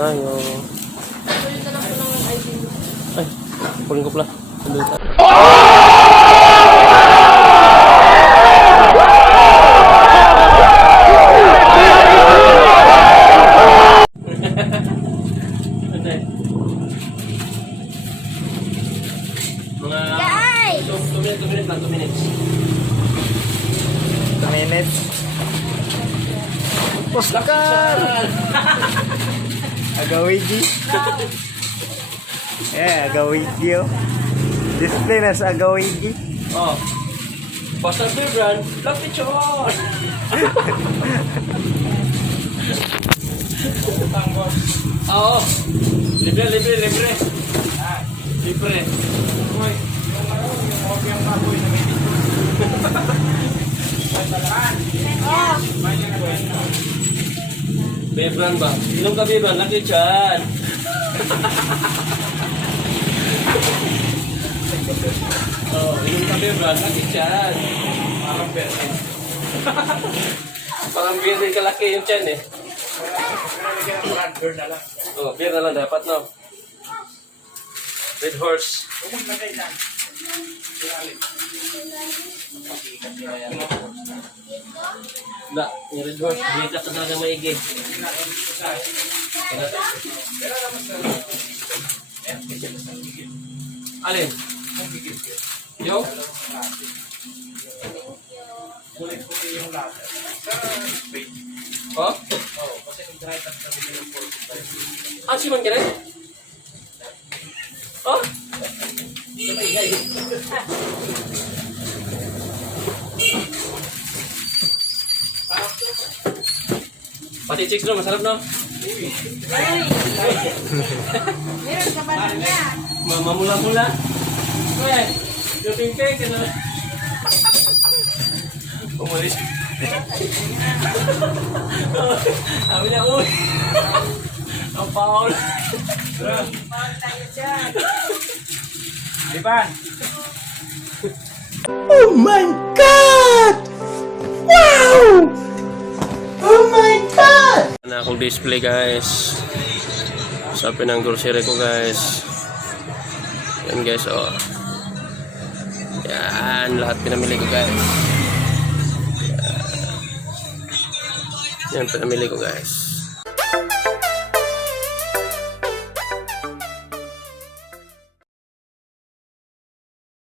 tayo. Ay, kunin ko pala. Nandun tayo. Mga 2 minutes lang, 2 minutes. 2 minutes. Oscar! Agawigi. Agawigi oh. Display na sa Agawigi. Oh. Basta beer brand, lang picture! Oo. Libre. Libre. Yung baboy na may Bebran ba? Inom ka Bebran? Laki dyan! Inom ka Bebran? Laki dyan! Parang berin. Parang berin kalaki yung dyan eh. Beer na lang dapat, no? Red Horse. Nah, yung Red Horse, hindi ka talaga maigi. Alin? Yo? Kulit-kulit yung lahat. Oh? Oo, kasi kung dry tap kami ng pork. Ah, si Man ka rin? Oh? Pati chicks no, masarap no? Meron ka ba niya? Mamula-mula. Uy, yung ping-ping ka na. Umalis. Sabi niya, uy. Ang Paul. Paul tayo dyan. Lipan. Oh my God! Wow! Oh my God! Na akong display guys. Sa pinang grocery ko guys. Yan guys oh. Yan lahat pinamili ko guys. Yan pinamili ko guys.